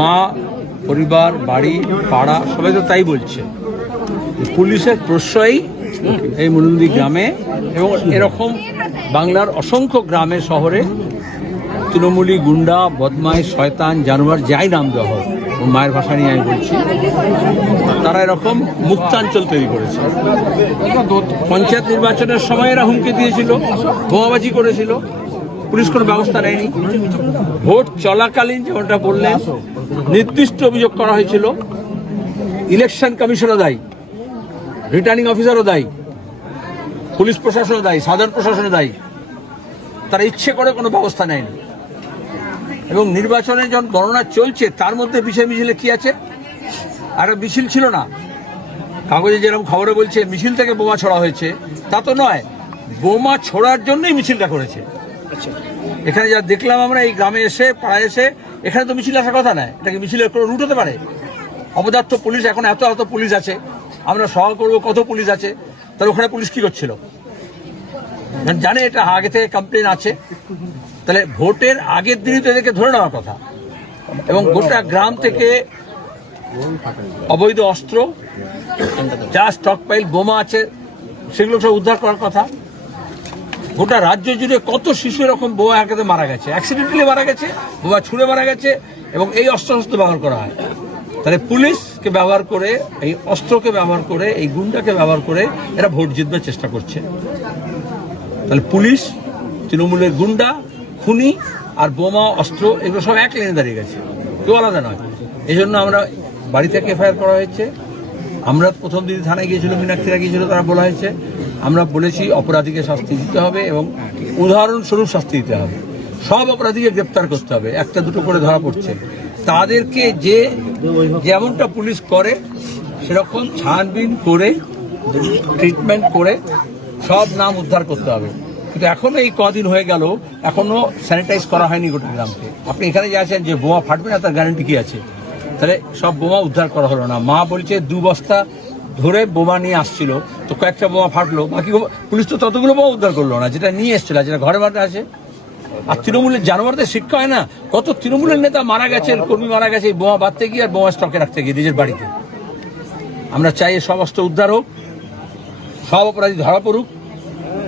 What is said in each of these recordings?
মা, পরিবার, বাড়ি, পাড়া সবাই তো তাই বলছে। পুলিশের প্রশ্রয়ই এই মনুন্দি গ্রামে এবং এরকম বাংলার অসংখ্য গ্রামে শহরে তৃণমূলী, গুন্ডা, বদমাইশ, শয়তান, জানোয়ার যাই নাম দেওয়া হোক, মায়ের ভাষা নিয়ে আমি বলছি, তারা এরকম মুক্তাঞ্চল তৈরি করেছে। পঞ্চায়েত নির্বাচনের সময় এরা হুমকি দিয়েছিল, বোমাবাজি করেছিল, পুলিশ কোনো ব্যবস্থা নেয়নি। ভোট চলাকালীন যেমনটা বললেন, নির্দিষ্ট অভিযোগ করা হয়েছিল, ইলেকশন কমিশনও দায়ী, রিটার্নিং অফিসারও দায়ী, পুলিশ প্রশাসনও দায়ী, সাধারণ প্রশাসনও দায়ী। তারা ইচ্ছে করে কোনো ব্যবস্থা নেয়নি। এবং নির্বাচনে যখন গণনা চলছে তার মধ্যে বিষয় মিছিলে কি আছে? আর মিছিল ছিল না, কাগজে যেরকম খবরে বলছে মিছিল থেকে বোমা ছোড়া হয়েছে, তা তো নয়, বোমা ছোড়ার জন্যই মিছিলটা করেছে। এখানে যা দেখলাম আমরা এই গ্রামে এসে, পাড়ায় এসে, এখানে তো মিছিল আসার কথা নয়। এটাকে মিছিলের কোনো রুট হতে পারে? অপদার্থ পুলিশ, এখন এত এত পুলিশ আছে, আমরা সওয়াল করবো কত পুলিশ আছে, তাহলে ওখানে পুলিশ কি করছিল? জানে এটা আগে থেকে কমপ্লেন আছে, তাহলে ভোটের আগের দিনই তো এদেরকে ধরে নেওয়ার কথা। এবং গোটা গ্রাম থেকে অবৈধ অস্ত্র, যা স্টক পাইল বোমা আছে, সেগুলো সব উদ্ধার করার কথা। গোটা রাজ্য জুড়ে কত শিশু এরকম বোমা আঘাতে মারা গেছে, অ্যাক্সিডেন্টালি মারা গেছে, বোমা ছুঁড়ে মারা গেছে, এবং এই অস্ত্র ব্যবহার করা হয়। তাহলে পুলিশকে ব্যবহার করে, এই অস্ত্রকে ব্যবহার করে, এই গুন্ডাকে ব্যবহার করে এরা ভোট জিতবার চেষ্টা করছে। তাহলে পুলিশ, তৃণমূলের গুন্ডা, খুনি আর বোমা, অস্ত্র, এগুলো সব এক লাইনে দাঁড়িয়ে গেছে, কেউ আলাদা নয়। এই জন্য আমরা বাড়ি থেকে এফআইআর করা হয়েছে। আমরা প্রথম দিন থানায় গিয়েছিল, মীনাক্ষীরা গিয়েছিল, তারা বলা হয়েছে, আমরা বলেছি অপরাধীকে শাস্তি দিতে হবে এবং উদাহরণস্বরূপ শাস্তি দিতে হবে। সব অপরাধীকে গ্রেপ্তার করতে হবে, একটা দুটো করে ধরা পড়ছে। তাদেরকে যে যেমনটা পুলিশ করে সেরকম ছানবিন করে, ট্রিটমেন্ট করে সব নাম উদ্ধার করতে হবে। কিন্তু এখনো এই কদিন হয়ে গেল, এখনো স্যানিটাইজ করা হয়নি গোটা গ্রামকে। আপনি এখানে যে আছেন, যে বোমা ফাটবে না তার গ্যারান্টি কি আছে? তাহলে সব বোমা উদ্ধার করা হলো না। মা বলছে 2 বস্তা ধরে বোমা নিয়ে আসছিল, তো কয়েকটা বোমা ফাটলো, বাকি পুলিশ তো ততগুলো বোমা উদ্ধার করলো না যেটা নিয়ে এসছিল, যেটা ঘরে মাঠে আছে। আর তৃণমূলের জানোয়ারদের শিক্ষা হয় না? কত তৃণমূলের নেতা মারা গেছে, কর্মী মারা গেছে বোমা বাঁধতে গিয়ে আর বোমা স্টকে রাখতে গিয়ে নিজের বাড়িতে। আমরা চাই সব অস্ত্র উদ্ধার হোক, সব অপরাধী ধরা পড়ুক,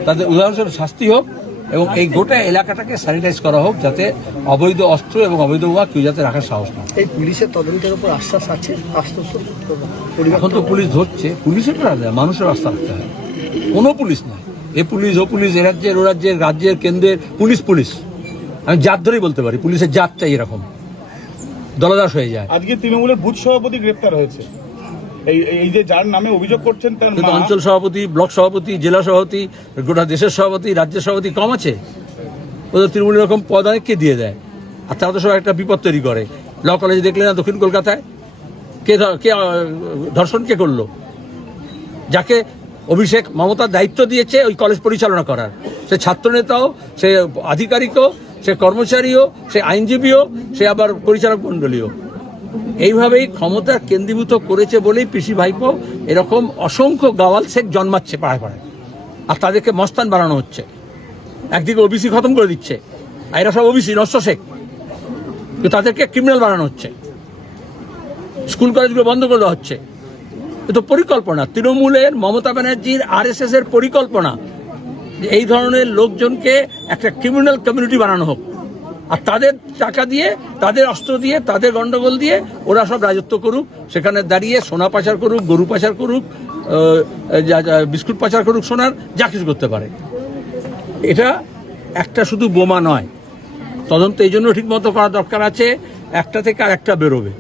তাদের উদাহরণস্বরূপ শাস্তি হোক, এবং এই গোটা এলাকাটাকে স্যানিটাইজ করা হোক, যাতে অবৈধ অস্ত্র এবং অবৈধ বোমা কেউ যাতে রাখার সাহস না। এই পুলিশের তদন্তের উপর আশ্বাস আছে? এখন তো পুলিশ ধরছে, পুলিশের মানুষের রাস্তা রাখতে হয়, কোনো পুলিশ নয়। এ পুলিশ, ও পুলিশ, এ রাজ্যের, ও রাজ্যের, রাজ্যের, কেন্দ্রের পুলিশ। পুলিশ আমি জাত ধরেই বলতে পারি, পুলিশের জাতটাই এরকম দলদাস হয়ে যায়। আজকে তৃণমূলের বুথ সভাপতি গ্রেপ্তার হয়েছে, এই যে যার নামে অভিযোগ করছেন তার মা। অঞ্চল সভাপতি, ব্লক সভাপতি, জেলা সভাপতি, গোটা দেশের সভাপতি, রাজ্যের সভাপতি কম আছে? ওদের তৃণমূল এরকম পদ অনেককে দিয়ে দেয়, আর তারা তো সব একটা বিপদ তৈরি করে। ল কলেজে দেখলে না দক্ষিণ কলকাতায় কে ধর্ষণ কে করলো? যাকে অভিষেক মমতার দায়িত্ব দিয়েছে ওই কলেজ পরিচালনা করার, সে ছাত্রনেতাও, সে আধিকারিকও, সে কর্মচারীও, সে আইনজীবীও, সে আবার পরিচালক মণ্ডলীও। এইভাবেই ক্ষমতা কেন্দ্রীভূত করেছে বলেই পিসি ভাইপো এরকম অসংখ্য গাওয়াল শেখ জন্মাচ্ছে পাড়ায় পাড়ায়, আর তাদেরকে মস্তান বানানো হচ্ছে। একদিকে ওবিসি খতম করে দিচ্ছে, আর এরা সব ওবিসি নষ্ট শেখ, কিন্তু তাদেরকে ক্রিমিনাল বানানো হচ্ছে, স্কুল কলেজগুলো বন্ধ করে দেওয়া হচ্ছে। এ তো পরিকল্পনা, তৃণমূলের, মমতা ব্যানার্জির, RSS এর পরিকল্পনা যে এই ধরনের লোকজনকে একটা ক্রিমিনাল কমিউনিটি বানানো হোক, আর তাদের টাকা দিয়ে, তাদের অস্ত্র দিয়ে, তাদের গন্ডগোল দিয়ে ওরা সব রাজত্ব করুক, সেখানে দাঁড়িয়ে সোনা পাচার করুক, গরু পাচার করুক, বিস্কুট পাচার করুক, সোনার, যা কিছু করতে পারে। এটা একটা শুধু বোমা নয়, তদন্ত এই জন্য ঠিকমতো করা দরকার আছে। একটা থেকে আর একটা বেরোবে,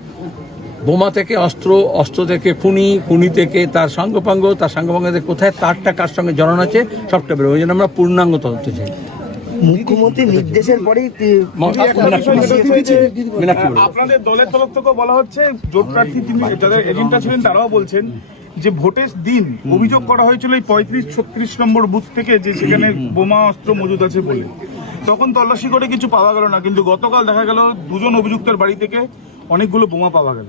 বোমা থেকে অস্ত্র, অস্ত্র থেকে খুনি, খুনি থেকে তার সাঙ্গপাঙ্গ, তার সাঙ্গপাঙ্গ থেকে কোথায় তারটা কার সঙ্গে জড়ানো আছে, সবটা বেরোবে। ওই জন্য আমরা পূর্ণাঙ্গ তদন্ত চাই। মুখ্যমন্ত্রীর নির্দেশের পরেই আপনাদের দলের তরফ থেকে বলা হচ্ছে, জোট প্রার্থী যাদের এজেন্টরা ছিলেন তারাও বলছেন যে ভোটের দিন অভিযোগ করা হয়েছিল এই 35-36 নম্বর বুথ থেকে, যে সেখানে বোমা অস্ত্র মজুদ আছে বলে। তখন তল্লাশি করে কিছু পাওয়া গেল না, কিন্তু গতকাল দেখা গেল 2জন অভিযুক্তের বাড়ি থেকে অনেকগুলো বোমা পাওয়া গেল।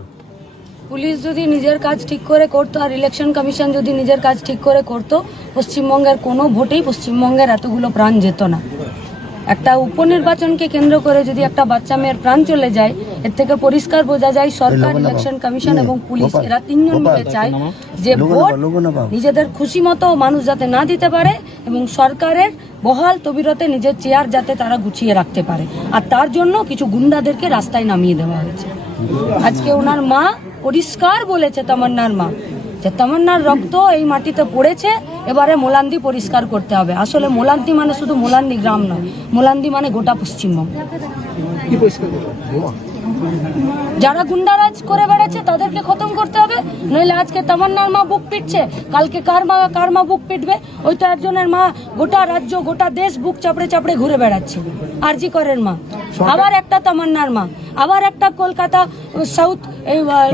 পুলিশ যদি নিজের কাজ ঠিক করে করতো, আর ইলেকশন কমিশন যদি নিজের কাজ ঠিক করে করতো, পশ্চিমবঙ্গের কোনো ভোটেই পশ্চিমবঙ্গের এতগুলো প্রাণ যেত না। একটা উপনির্বাচনকে কেন্দ্র করে যদি একটা বাচ্চা মেয়ের প্রাণ চলে যায়, এর থেকে পরিষ্কার বোঝা যায় সরকার, ইলেকশন কমিশন এবং পুলিশ এরা তিনজন মিলে চায় যে ভোট নিজেদের খুশি মতো মানুষ যাতে না দিতে পারে এবং সরকারের বহাল তবিরতে নিজের চেয়ার যাতে তারা গুছিয়ে রাখতে পারে, আর তার জন্য কিছু গুন্ডাদেরকে রাস্তায় নামিয়ে দেওয়া হয়েছে। আজকে ওনার মা পরিষ্কার বলেছে, তামান্নার মা, যে তামান্নার রক্ত এই মাটিতে পড়েছে, এবারে মোলান্দি পরিষ্কার করতে হবে। আসলে মোলান্দি মানে শুধু মোলান্দি গ্রাম নয়, মোলান্দি মানে গোটা পশ্চিমবঙ্গ। যারা গুন্ডারাজ করে বেড়াচ্ছে তাদেরকে খতম করতে হবে, নইলে আজকে তামান্নার মা বুক পিটছে, কালকে কার মা বুক পিটবে? ওই তো একজনের মা গোটা রাজ্য গোটা দেশ বুক চাপড়ে চাপড়ে ঘুরে বেড়াচ্ছে, আরজি করের মা, আবার একটা তামান্নার মা, আবার একটা কলকাতা সাউথ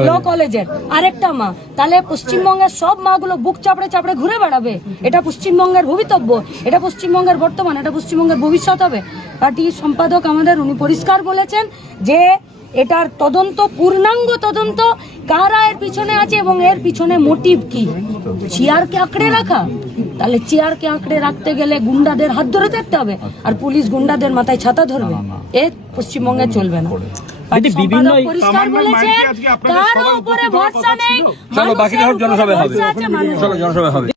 ল কলেজের আরেকটা মা। তাহলে পশ্চিমবঙ্গের সব মাগুলো বুক চাপড়ে চাপড়ে ঘুরে বেড়াবে? এটা পশ্চিমবঙ্গের ভবিতব্য, এটা পশ্চিমবঙ্গের বর্তমান, এটা পশ্চিমবঙ্গের ভবিষ্যৎ হবে। পার্টির সম্পাদক আমাদের উনি পরিষ্কার বলেছেন যে এটার তদন্ত, পূর্ণাঙ্গ তদন্ত, কারা এর পিছনে আছে এবং এর পিছনে মোটিভ কি। চেয়ারকে আঁকড়ে রাখা, তাহলে চেয়ারকে আঁকড়ে রাখতে গেলে গুন্ডাদের হাত ধরে থাকতে হবে, আর পুলিশ গুন্ডাদের মাথায় ছাতা ধরবে, এ পশ্চিমবঙ্গে চলবে না। সম্পাদক পরিষ্কার বলেছেন, কারো উপরে ভরসা নেই, চলো বাকি জনসভা হবে, মানুষের চলো জনসভা হবে।